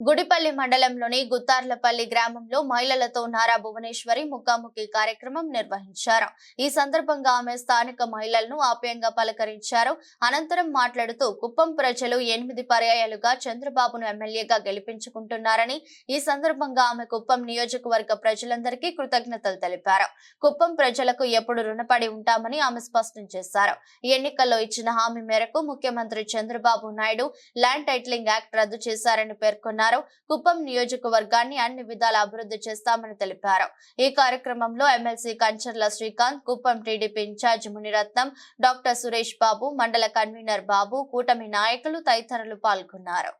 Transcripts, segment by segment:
గుడిపల్లి మండలంలోని గుత్తార్లపల్లి గ్రామంలో మహిళలతో నారా భువనేశ్వరి ముఖాముఖి కార్యక్రమం నిర్వహించారు. ఈ సందర్భంగా ఆమె స్థానిక మహిళలను ఆప్యంగా పలకరించారు. అనంతరం మాట్లాడుతూ కుప్పం ప్రజలు ఎనిమిది పర్యాయాలుగా చంద్రబాబును ఎమ్మెల్యేగా గెలిపించుకుంటున్నారని ఈ సందర్భంగా ఆమె కుప్పం నియోజకవర్గ ప్రజలందరికీ కృతజ్ఞతలు తెలిపారు. కుప్పం ప్రజలకు ఎప్పుడు రుణపడి ఉంటామని ఆమె స్పష్టం చేశారు. ఎన్నికల్లో ఇచ్చిన హామీ మేరకు ముఖ్యమంత్రి Chandrababu Naidu land titling act రద్దు చేశారని పేర్కొన్నారు. కుప్పం నియోజకవర్గాన్ని అన్ని విధాల అభివృద్ధి చేస్తామని తెలిపారు. ఈ కార్యక్రమంలో MLC Kancharla Srikanth Kuppam TDP incharge Muniratnam doctor Suresh Babu మండల కన్వీనర్ బాబు కూటమి నాయకులు తదితరులు పాల్గొన్నారు.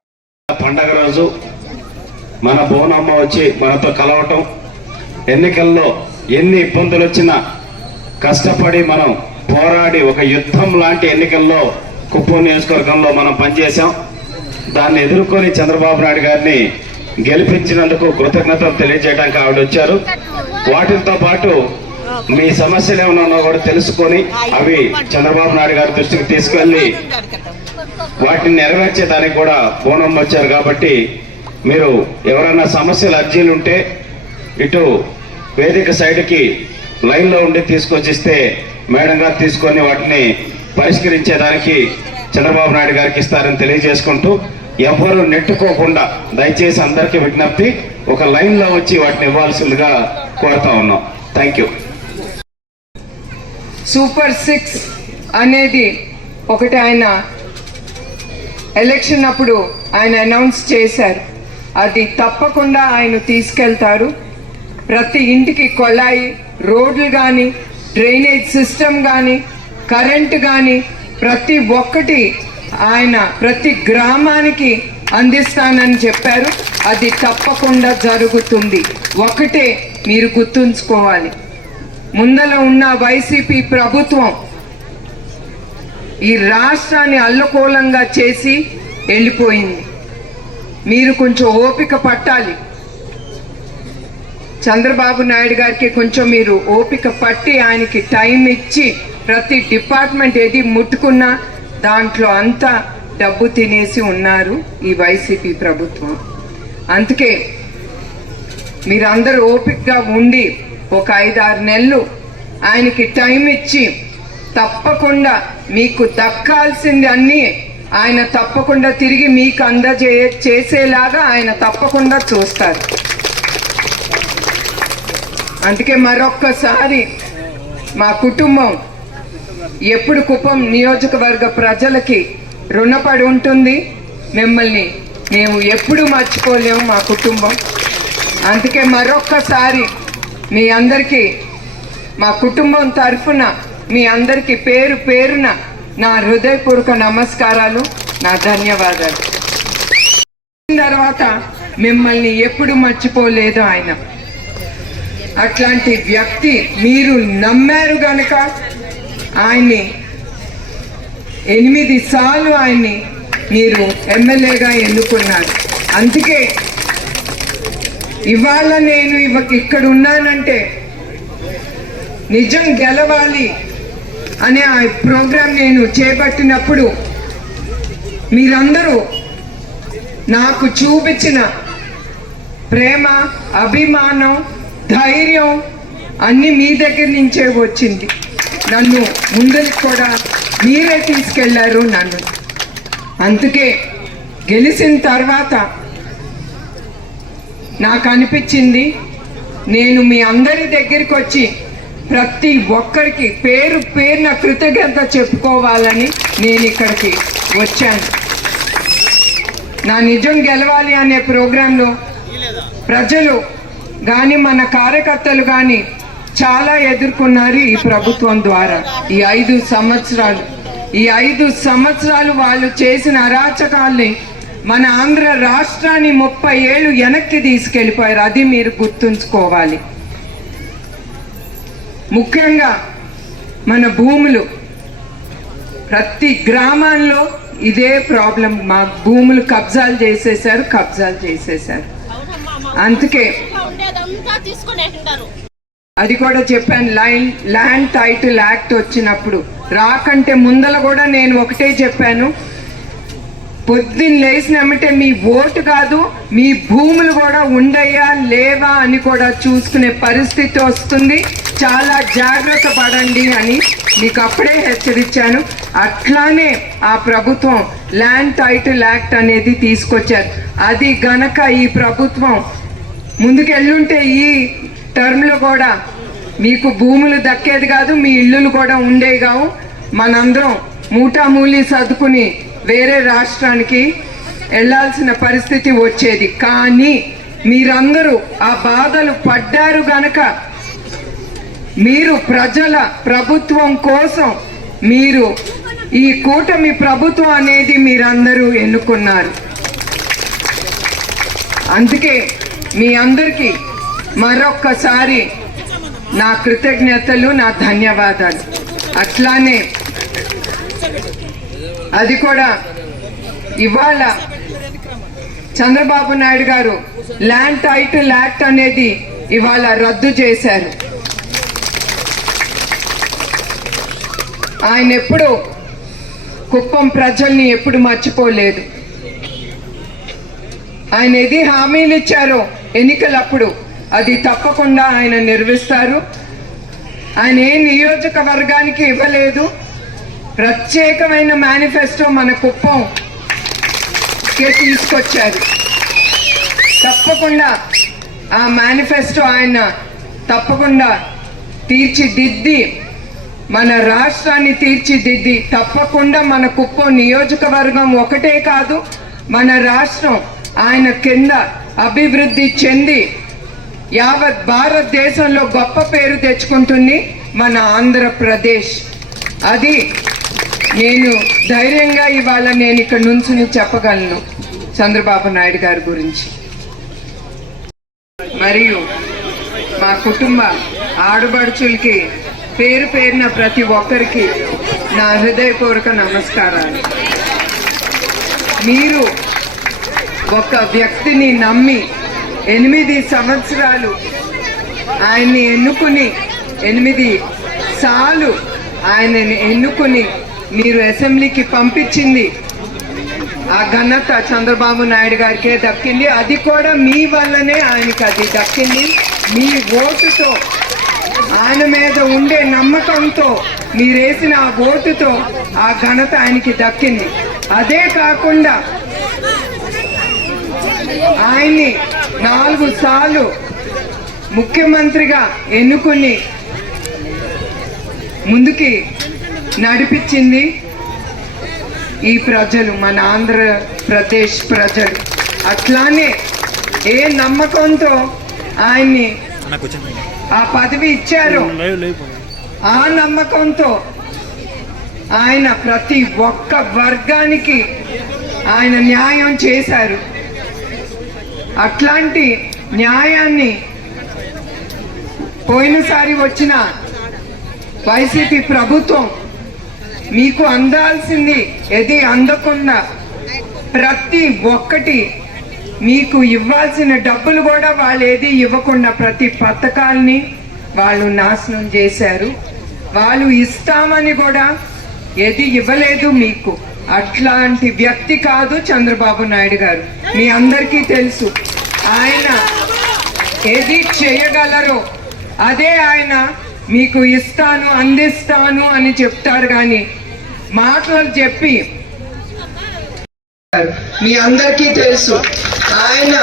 పండగ రోజు మన బోనమ్మ వచ్చి మనతో కలవటం ఎన్నికల్లో ఎన్ని ఇబ్బందులు వచ్చినా కష్టపడి మనం పోరాడి ఒక యుద్ధం లాంటి ఎన్నికల్లో కుప్పం నియోజకవర్గంలో మనం పనిచేసాం దాన్ని ఎదుర్కొని చంద్రబాబు నాయుడు గారిని గెలిపించినందుకు కృతజ్ఞతలు తెలియజేయడానికి ఆవిడ వచ్చారు. వాటితో పాటు మీ సమస్యలు ఏమైనా ఉన్నా కూడా తెలుసుకొని అవి చంద్రబాబు నాయుడు గారి దృష్టికి తీసుకెళ్ళి వాటిని నెరవేర్చేదానికి కూడా బోనం వచ్చారు కాబట్టి మీరు ఎవరైనా సమస్యలు అర్జీలు ఉంటే ఇటు వేదిక సైడ్కి లైన్లో ఉండి తీసుకొచ్చిస్తే మేడం గారు తీసుకొని వాటిని పరిష్కరించేదానికి చంద్రబాబు నాయుడు గారికి ఇస్తారని తెలియజేసుకుంటూ ఎవరు నెట్టుకోకుండా దయచేసి అందరికీ విజ్ఞప్తి ఒక లైన్లో వచ్చి వాటిని ఇవ్వాల్సిందిగా కోరుతా ఉన్నాం. థ్యాంక్ యూ సూపర్ సిక్స్ అనేది ఒకటి ఆయన ఎలక్షన్ అప్పుడు ఆయన అనౌన్స్ చేశారు. అది తప్పకుండా ఆయన తీసుకెళ్తారు. ప్రతి ఇంటికి కొళాయి రోడ్లు కానీ డ్రైనేజ్ సిస్టమ్ కానీ కరెంటు కానీ ప్రతి ఒక్కటి ఆయన ప్రతి గ్రామానికి అందిస్తానని చెప్పారు. అది తప్పకుండా జరుగుతుంది. ఒకటే మీరు గుర్తుంచుకోవాలి. ముందల ఉన్న వైసీపీ ప్రభుత్వం ఈ రాష్ట్రాన్ని అల్లకూలంగా చేసి వెళ్ళిపోయింది. మీరు కొంచెం ఓపిక పట్టాలి. చంద్రబాబు నాయుడు గారికి కొంచెం మీరు ఓపిక పట్టి ఆయనకి టైం ఇచ్చి ప్రతి డిపార్ట్మెంట్ ఏది ముట్టుకున్నా దాంట్లో అంతా డబ్బు తినేసి ఉన్నారు ఈ వైసీపీ ప్రభుత్వం. అందుకే మీరందరూ ఓపికగా ఉండి ఒక ఐదారు నెలలు ఆయనకి టైం ఇచ్చి తప్పకుండా మీకు దక్కాల్సింది అన్నీ ఆయన తప్పకుండా తిరిగి మీకు అందజే చేసేలాగా ఆయన తప్పకుండా చూస్తారు. అందుకే మరొక్కసారి మా కుటుంబం ఎప్పుడు కుప్పం నియోజకవర్గ ప్రజలకి రుణపడి ఉంటుంది. మిమ్మల్ని మేము ఎప్పుడు మర్చిపోలేము మా కుటుంబం. అందుకే మరొక్కసారి మీ అందరికీ మా కుటుంబం తరఫున మీ అందరికీ పేరు పేరున నా హృదయపూర్వక నమస్కారాలు నా ధన్యవాదాలు. తర్వాత మిమ్మల్ని ఎప్పుడు మర్చిపోలేదు ఆయన. అట్లాంటి వ్యక్తి మీరు నమ్మారు గనక ఆయన్ని ఎనిమిది సార్లు ఆయన్ని మీరు ఎమ్మెల్యేగా ఎన్నుకున్నారు. అందుకే ఇవాళ నేను ఇవ ఇక్కడ ఉన్నానంటే నిజం గెలవాలి అనే ఆ ప్రోగ్రాం నేను చేపట్టినప్పుడు మీరందరూ నాకు చూపించిన ప్రేమ అభిమానం ధైర్యం అన్నీ మీ దగ్గర నుంచే వచ్చింది. నన్ను ముందరికి కూడా మీరే తీసుకెళ్ళారు నన్ను. అందుకే గెలిచిన తర్వాత నాకు అనిపించింది నేను మీ అందరి దగ్గరికి వచ్చి ప్రతి ఒక్కరికి పేరు పేరున కృతజ్ఞత చెప్పుకోవాలని నేను ఇక్కడికి వచ్చాను. నా నిజం గెలవాలి అనే ప్రోగ్రాంలో ప్రజలు కానీ మన కార్యకర్తలు కానీ చాలా ఎదుర్కొన్నారు ఈ ప్రభుత్వం ద్వారా. ఈ ఐదు సంవత్సరాలు ఈ ఐదు సంవత్సరాలు వాళ్ళు చేసిన అరాచకాల్ని మన ఆంధ్ర రాష్ట్రాన్ని ముప్పై ఏళ్ళు వెనక్కి తీసుకెళ్ళిపోయారు. అది మీరు గుర్తుంచుకోవాలి. ముఖ్యంగా మన భూములు. ప్రతి గ్రామాల్లో ఇదే ప్రాబ్లం. మా భూములు కబ్జాలు చేసేసారు కబ్జాలు చేసేసారు అందుకే అది కూడా చెప్పాను లైన్ ల్యాండ్ టైటిల్ యాక్ట్ వచ్చినప్పుడు. రాకంటే ముందల కూడా నేను ఒకటే చెప్పాను. పొద్దున్న లేచినమ్మంటే మీ ఓటు కాదు మీ భూములు కూడా ఉండయా లేవా అని కూడా చూసుకునే పరిస్థితి వస్తుంది. చాలా జాగ్రత్త పడండి అని మీకు అప్పుడే హెచ్చరించాను. అట్లానే ఆ ప్రభుత్వం ల్యాండ్ టైటిల్ యాక్ట్ అనేది తీసుకొచ్చారు. అది గనక ఈ ప్రభుత్వం ముందుకెళ్ళుంటే ఈ టర్మ్లో కూడా మీకు భూములు దక్కేది కాదు మీ ఇల్లులు కూడా ఉండేవి కావు. మనందరం మూటామూలి సర్దుకుని వేరే రాష్ట్రానికి వెళ్ళాల్సిన పరిస్థితి వచ్చేది. కానీ మీరందరూ ఆ బాధలు పడ్డారు గనక మీరు ప్రజల ప్రభుత్వం కోసం మీరు ఈ కూటమి ప్రభుత్వం అనేది మీరందరూ ఎన్నుకున్నారు. అందుకే మీ అందరికీ మరొక్కసారి నా కృతజ్ఞతలు నా ధన్యవాదాలు. అట్లానే అది కూడా ఇవాళ చంద్రబాబు నాయుడు గారు ల్యాండ్ టైటిల్ యాక్ట్ అనేది ఇవాళ రద్దు చేశారు. ఆయన ఎప్పుడు కుప్పం ప్రజల్ని ఎప్పుడు మర్చిపోలేదు. ఆయన ఏది హామీలు ఇచ్చారో ఎన్నికలప్పుడు అది తప్పకుండా ఆయన నిర్వహిస్తారు. ఆయన ఏ నియోజకవర్గానికి ఇవ్వలేదు. ప్రత్యేకమైన మేనిఫెస్టో మన కుప్పం తీసుకొచ్చారు. తప్పకుండా ఆ మేనిఫెస్టో ఆయన తప్పకుండా తీర్చిదిద్ది మన రాష్ట్రాన్ని తీర్చిదిద్ది. తప్పకుండా మన కుప్పం నియోజకవర్గం ఒకటే కాదు మన రాష్ట్రం ఆయన కింద అభివృద్ధి చెంది యావత్ భారతదేశంలో గొప్ప పేరు తెచ్చుకుంటుంది మన ఆంధ్రప్రదేశ్. అది నేను ధైర్యంగా ఇవాళ నేను ఇక్కడ నుంచుని చెప్పగలను చంద్రబాబు నాయుడు గారి గురించి. మరియు మా కుటుంబ ఆడబడుచులకి పేరు పేరున ప్రతి ఒక్కరికి నా హృదయపూర్వక నమస్కారాలు. మీరు ఒక వ్యక్తిని నమ్మి ఎనిమిది సంవత్సరాలు ఆయన్ని ఎన్నుకుని ఎనిమిది సార్లు ఆయనని ఎన్నుకుని మీరు అసెంబ్లీకి పంపించింది. ఆ ఘనత చంద్రబాబు నాయుడు గారికే దక్కింది. అది కూడా మీ వల్లనే ఆయనకి అది దక్కింది. మీ ఓటుతో ఆయన మీద ఉండే నమ్మకంతో మీరేసిన ఆ ఓటుతో ఆ ఘనత ఆయనకి దక్కింది. అదే కాకుండా ఆయన్ని నాలుగు సార్లు ముఖ్యమంత్రిగా ఎన్నుకుని ముందుకి నడిపించింది ఈ ప్రజలు మన ఆంధ్రప్రదేశ్ ప్రజలు. అట్లానే ఏ నమ్మకంతో ఆయన్ని ఆ పదవి ఇచ్చారో ఆ నమ్మకంతో ఆయన ప్రతి ఒక్క వర్గానికి ఆయన న్యాయం చేశారు. అట్లాంటి న్యాయాన్ని పోయినసారి వచ్చిన వైసీపీ ప్రభుత్వం మీకు అందాల్సింది ఏది అందకుండా ప్రతి ఒక్కటి మీకు ఇవ్వాల్సిన డబ్బులు కూడా వాళ్ళు ఏది ఇవ్వకుండా ప్రతి పథకాల్ని వాళ్ళు నాశనం చేశారు. వాళ్ళు ఇస్తామని కూడా ఏది ఇవ్వలేదు మీకు. అట్లాంటి వ్యక్తి కాదు చంద్రబాబు నాయుడు గారు. మీ అందరికీ తెలుసు. ఆయన ఏది చేయగలరో అదే ఆయన మీకు ఇస్తాను అందిస్తాను అని చెప్తారు కానీ మాటలు చెప్పి. మీ అందరికీ తెలుసు ఆయన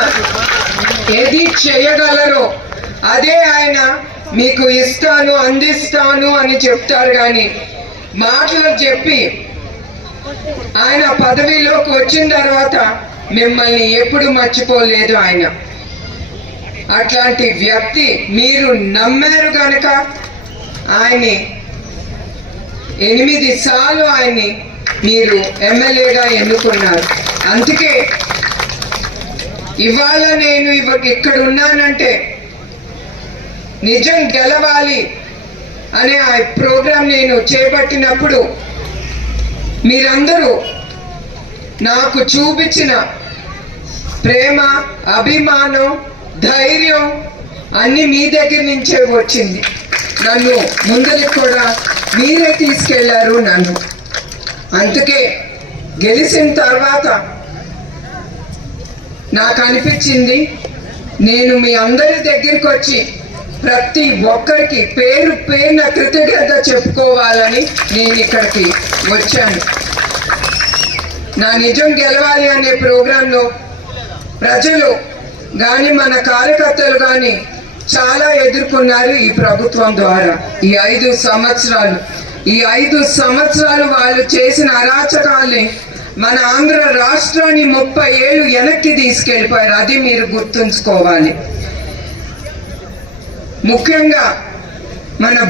ఏది చేయగలరో అదే ఆయన మీకు ఇస్తాను అందిస్తాను అని చెప్తారు కానీ మాటలు చెప్పి ఆయన పదవిలోకి వచ్చిన తర్వాత మిమ్మల్ని ఎప్పుడు మర్చిపోలేదు ఆయన. అట్లాంటి వ్యక్తి మీరు నమ్మారు కనుక ఆయన్ని ఎనిమిది సార్లు ఆయన్ని మీరు ఎమ్మెల్యేగా ఎన్నుకున్నారు. అందుకే ఇవాళ నేను ఇవ ఇక్కడ ఉన్నానంటే నిజం గెలవాలి అనే ఆ ప్రోగ్రాం నేను చేపట్టినప్పుడు మీరందరూ నాకు చూపించిన ప్రేమ అభిమానం ధైర్యం అన్ని మీ దగ్గర నుంచే వచ్చింది. నన్ను ముందరికి కూడా మీరే తీసుకెళ్ళారు నన్ను. అందుకే గెలిచిన తర్వాత నాకు అనిపించింది నేను మీ అందరి దగ్గరికి వచ్చి ప్రతి ఒక్కరికి పేరు పేరున కృతజ్ఞత చెప్పుకోవాలని నేను ఇక్కడికి వచ్చాను. నా నిజం గెలవాలి అనే ప్రోగ్రాంలో ప్రజలు గాని మన కార్యకర్తలు గాని చాలా ఎదుర్కొన్నారు ఈ ప్రభుత్వం ద్వారా. ఈ ఐదు సంవత్సరాలు. ఈ ఐదు సంవత్సరాలు వాళ్ళు చేసిన అరాచకాల్ని మన ఆంధ్ర రాష్ట్రాన్ని ముప్పై ఏళ్ళు వెనక్కి తీసుకెళ్ళిపోయారు. అది మీరు గుర్తుంచుకోవాలి. ముఖ్యంగా మన